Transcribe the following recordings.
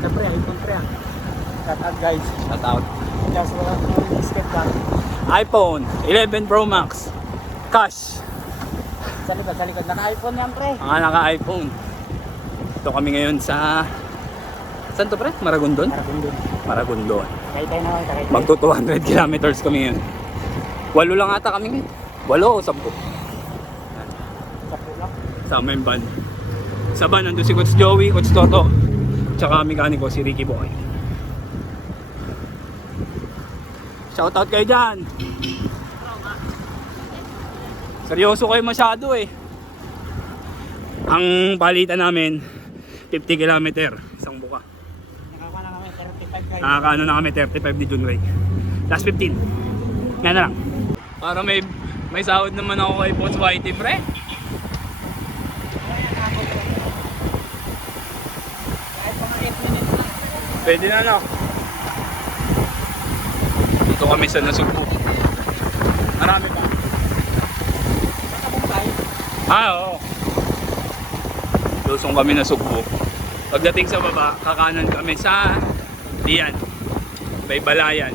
Ganda pre, iPhone pre. Shout out guys. Shout out. Just wala nang disket lang. iPhone 11 Pro Max. Cash. Sa likod. Naka-iPhone yan pre. Mga naka-iPhone. Ito kami ngayon sa... Saan to pre? Maragondon? Maragondon. Maragondon. Kaya tayo na kaya. Magto 200 kilometers kami ngayon. 8 lang ata kami ngayon. 8 o 10. Sa pula. Sama yung van. Sa van nandun si Coach Joey, Coach Toto. Tsaka mekaniko si Ricky Boy. Shoutout kayo dyan. Seryoso kayo masyado eh. Ang palitan namin 50 kilometer, isang buka. Nakaka na kami 35 guys. Nakakaano na kami 35 ni Junray. Last 15. Yan na lang. Para may sahod naman ako kay Boss Whitey pre. Kahit mga 8 minutes na. Pwede na no. Dito kami sa Nasugbu. Marami pa. Nakabong tayo. Oo. Lusong kami na Sugbo. Pagdating sa baba, kakanan kami sa Diyan. May Balayan.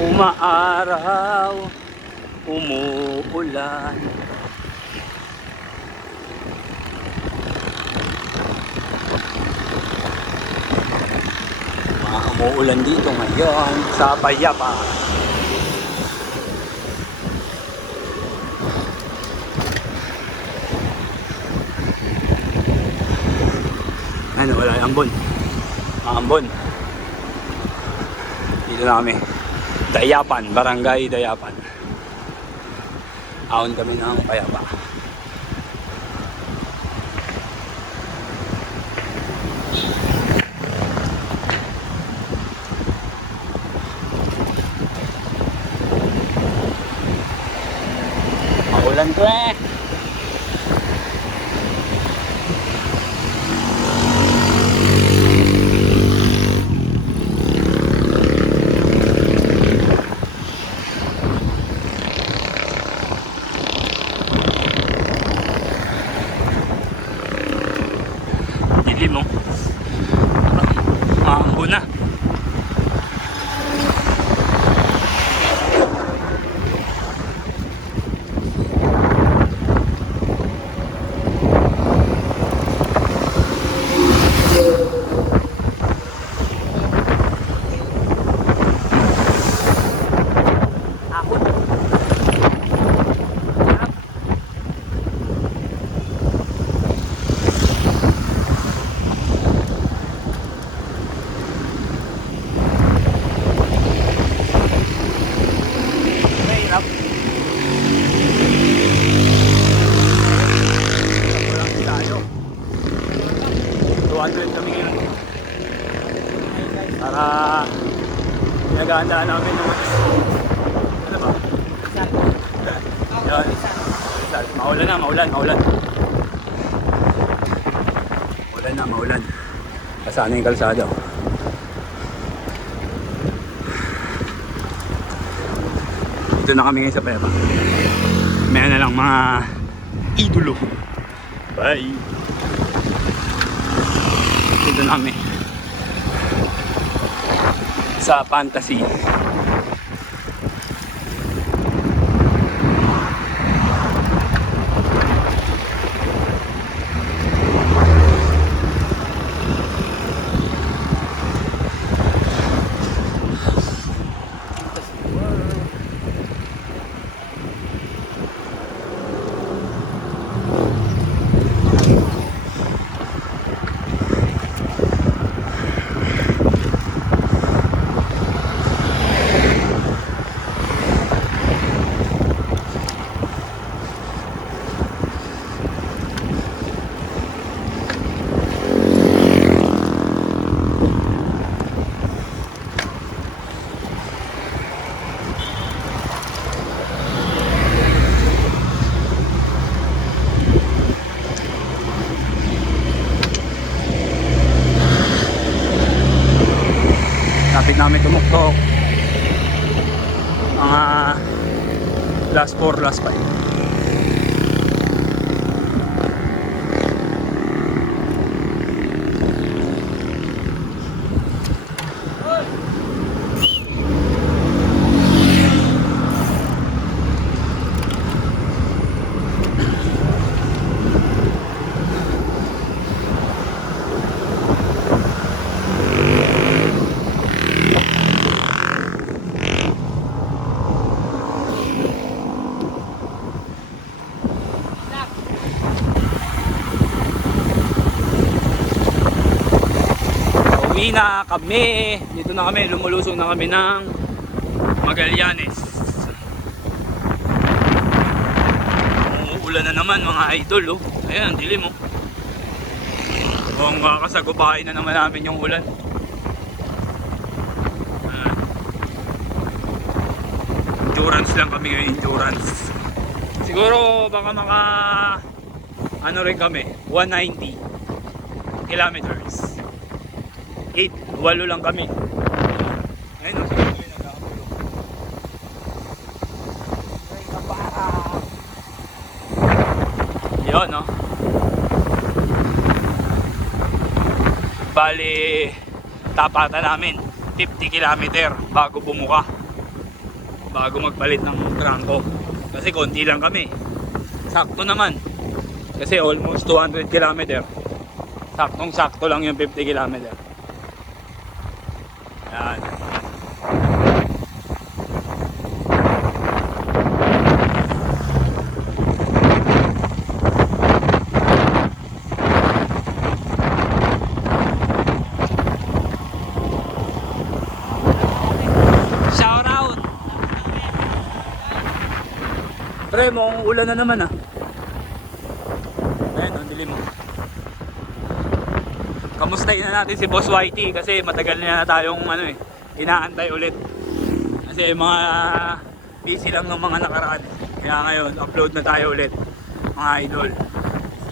Umaaraw, umuulan. Umuulan dito ngayon sa Payapa. Ano, wala yung ambon. Ambon. Dito na kami. Dayapan, Barangay Dayapan. Ahon kami ng Payapa. Maulan to eh. Dilim mo. Maambo na. Mahirap. Walang tayo. 200 kami ngayon. Para pinag-aandaan namin ng ano ba? Yan. Maulan na, maulan. Maulan. Kasana yung kalsada. Dito na kami ngayon sa Payapa. May na lang mga idolo. Bye. Dito na kami sa Fantasy. kami tumuktok. Mga last 4, last 5. Uwi na kami. Dito na kami, lumulusong na kami ng Magallanes. Umuulan na naman mga idol, oh. Ayan, dilim, oh. Kung kakasagupain na naman namin yung ulan. Endurance lang kami ngayon, endurance. Siguro baka ano rin kami, 190 kilometers. 8 lang kami. Ayun, siguro yun nagkakapulo. Yun, no? Bali, tapatan namin 50 kilometer bago bumuka, bago magpalit ng trangko. Kasi konti lang kami. Sakto naman. Kasi almost 200 kilometer. Saktong-sakto lang yung 50 kilometer. Yan. Shout out. Pre, mukhang ulan na naman ah. Ayun, ang dilim mo. Kamustahin na natin si Boss Whitey kasi matagal na tayong inaantay ulit. Kasi mga busy lang ng mga nakaraan. Kaya ngayon, upload na tayo ulit. Mga idol.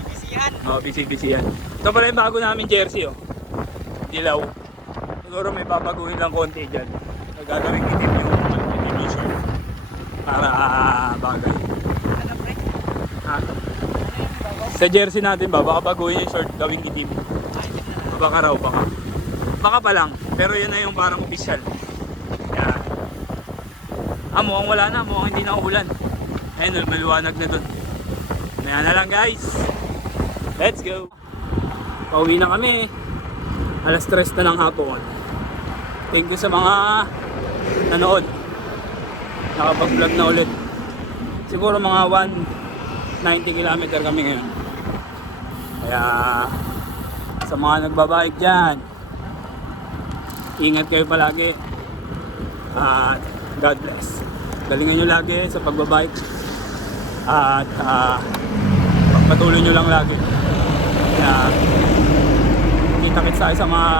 Busy-busyhan. Oo, busy yan. Ito pala yung bago namin jersey, oh. Dilaw. Siguro may babaguhin lang konti dyan. Gagawin itim yung shirt. Para bagay. Ano, pre? Ha? Sa jersey natin ba, baka baguhin yung short gawing itim. Baka raw, baka. Baka pa lang, pero yun na yung parang official. Yan. Mukhang wala na, mukhang hindi na ulan. Ayun, maliwanag na dun. Kaya na lang guys. Let's go. Pauwi na kami. Alas 3 na ng hapon. Thank you sa mga nanood. Nakapag-vlog na ulit. Siguro mga 190 km kami ngayon. Kaya sa mga nagbabike dyan, ingat kayo palagi. At God bless. Galingan nyo lagi sa pagbabike. At pagpatuloy nyo lang lagi. Kaya kita-kits tayo sa mga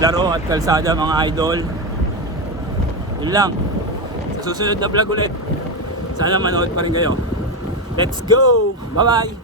laro at kalsada mga idol. Yun lang. Sa susunod na vlog ulit, sana manood pa rin kayo. Let's go! Bye bye!